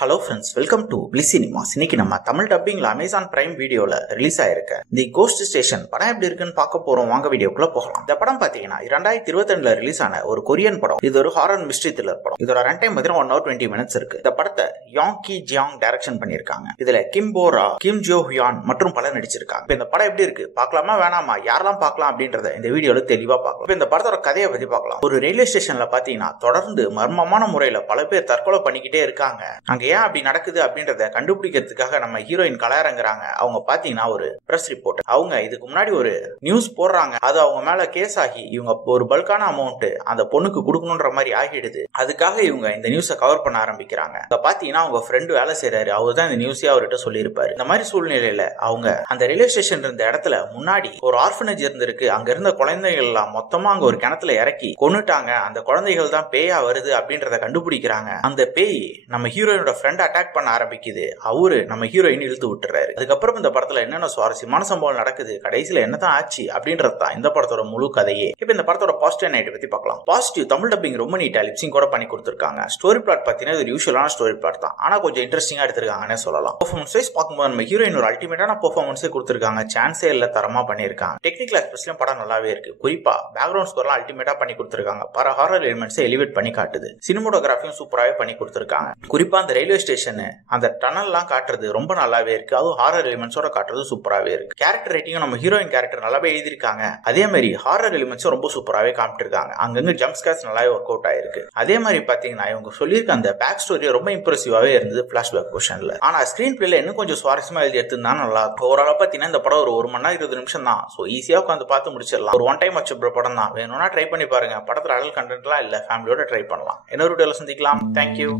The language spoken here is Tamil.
Hello friends, welcome to bliss cinemas. இன்னைக்கு நம்ம தமிழ் டப்பிங்ல அமேசான் பிரைம் வீடியோல ரிலீஸ் ஆயிருக்க தி கோஸ்ட் ஸ்டேஷன் படம் எப்படி இருக்குன்னு பார்க்க போறோம். வாங்க வீடியோக்குள்ள போகலாம். இந்த படம் பாத்தீங்கன்னா 2022ல ரிலீஸ் ஆன ஒரு கொரியன் படம். இது ஒரு ஹாரர் மிஸ்ட்ரி த்ரில்லர் படம். இதோட ரன் டைம் பாத்தீங்கன்னா 1 hour 20 minutes இருக்கு. இந்த படத்தை யாங் கி ஜியாங் டைரக்ஷன் பண்ணிருக்காங்க. இதுல கிம் போரா, கிம் ஜோ ஹியான் மற்றும் பலர் நடிச்சிருக்காங்க. இப்ப இந்த படம் எப்படி இருக்கு, பார்க்கலாமா வேணாமா, யாரெல்லாம் பார்க்கலாம் அப்படின்றத இந்த வீடியோல தெளிவா பார்க்கலாம். இப்ப இந்த படத்தோட கதையை பத்தி பார்க்கலாம். ஒரு ரயில்வே ஸ்டேஷன்ல பாத்தீங்கன்னா தொடர்ந்து மர்மமான முறையில பல பேர் தற்கொலை பண்ணிக்கிட்டே இருக்காங்க. அங்க ஏன் அப்படி நடக்குது அப்படின்றத கண்டுபிடிக்கிறதுக்காக நம்ம ஹீரோயின் கலாயறங்குறாங்க. அவங்க பாத்தீங்கன்னா ஒரு பிரஸ் ரிப்போர்ட். அவங்க இதுக்கு முன்னாடி ஒரு நியூஸ் போடுறாங்க. அது அவங்க மேல கேஸ் ஆகி இவங்க ஒரு பல்கான அமௌண்ட் அந்த பொண்ணுக்கு கொடுக்கணும்ன்ற மாதிரி ஆகிடுது. அதுக்காக இவங்க இந்த நியூஸை கவர் பண்ண ஆரம்பிக்கிறாங்க. பாத்தீங்கன்னா அவங்க ஃப்ரெண்டு வேலை செய்யறாரு. அவர் தான் இந்த நியூஸே அவர்கிட்ட சொல்லியிருப்பாரு. இந்த மாதிரி சூழ்நிலையில அவங்க அந்த ரயில்வே ஸ்டேஷன் இருந்த இடத்துல முன்னாடி ஒரு ஆர்ஃபனேஜ் இருந்திருக்கு. அங்க இருந்த குழந்தைகள் எல்லாம் மொத்தமா அங்க ஒரு கிணத்துல இறக்கி கொன்னுட்டாங்க. அந்த குழந்தைகள் தான் பேயா வருது அப்படின்றத கண்டுபிடிக்கிறாங்க. அந்த பேய் நம்ம ஹீரோயினோட ஃப்ரெண்ட் அட்டாக் பண்ண ஆரம்பிக்குது. அவரு நம்ம ஹீரோயின் இழுத்து விட்டுறாரு. அதுக்கப்புறம் இந்த படத்துல என்னென்ன சுவாரஸ்யமான சம்பவம் நடக்குது, கடைசியில என்னதான் ஆச்சு அப்படின்றது தான் இந்த படத்தோட முழு கதையே. இப்ப இந்த படத்தோட பாசிட்டிவ் நைட் பத்தி பார்க்கலாம். பாசிட்டிவ், தமிழ் டப்பிங் ரொம்ப நீட்டா லிப்சிங் கூட பண்ணி கொடுத்திருக்காங்க. ஸ்டோரி பிளாட் பாத்தீங்கன்னா இது யூசுவலான ஸ்டோரி பிளாட் தான், ஆனா கொஞ்சம் இன்ட்ரெஸ்டிங்கா எடுத்திருக்காங்கன்னு சொல்லலாம். பெர்ஃபார்மன்ஸ் வைஸ் பார்க்கும்போது நம்ம ஹீரோயின் ஒரு அல்டிமேட்டான பெர்ஃபார்மன்ஸே கொடுத்திருக்காங்க. சான்ஸே இல்ல, தரமா பண்ணிருக்காங்க. டெக்னிக்கல் எக்ஸ்பிரஸ்லயும் படம் நல்லாவே இருக்கு. குறிப்பா பேக்ரவுண்ட் ஸ்கோர்லாம் அல்டிமேட்டா பண்ணி கொடுத்திருக்காங்க. பல ஹாரர் எலிமெண்ட்ஸ் எலிவேட் பண்ணி காட்டுது. சினிமோட்டோகிராஃபியும் சூப்பராகவே பண்ணி கொடுத்திருக்காங்க. குறிப்பா அந்த ரயில்வே ஸ்டேஷன் அந்த டனல்லாம் காட்டுறது ரொம்ப நல்லாவே இருக்கு. அதுவும் ஹாரர் எலிமெண்ட்ஸோட காட்டுறது சூப்பராகவே இருக்கு. கேரக்டர் ரைட்டிங் நம்ம ஹீரோயின் கேரக்டர் நல்லாவே எழுதிருக்காங்க. அதே மாதிரி ஹாரர் எலிமெண்ட்ஸும் ரொம்ப சூப்பராகவே காமிட்டிருக்காங்க. அங்கங்க ஜம்ப் ஸ்கேர்ஸ் நல்லாவே ஒர்க் அவுட் ஆயிருக்கு. அதே மாதிரி பாத்தீங்கன்னா இவங்க சொல்லியிருக்க அந்த பேக் ஸ்டோரி ரொம்ப இம்ப்ரெசிவாவே இருந்தது பிளாஷ்பேக் போர்ஷன்ல. ஆனா ஸ்கிரீன் பிளேல இன்னும் கொஞ்சம் சுவாரஸ்யமா எழுதி எடுத்துருந்தா நல்லா இருக்கும். ஓவராலா பாத்தீங்கன்னா இந்த படம் ஒரு 1 மணி நேரம் 20 நிமிஷம் தான். சோ ஈஸியா உட்காந்து பார்த்து முடிச்சிடலாம். ஒரு ஒன் டைம் வச்ச படம் தான். வேணும்னா ட்ரை பண்ணி பாருங்க. படத்துல அடல் கண்டென்ட்லாம் இல்ல, ஃபேமிலியோட ட்ரை பண்ணலாம். இன்னொரு வீடியோல சந்திக்கலாம். தேங்க்யூ.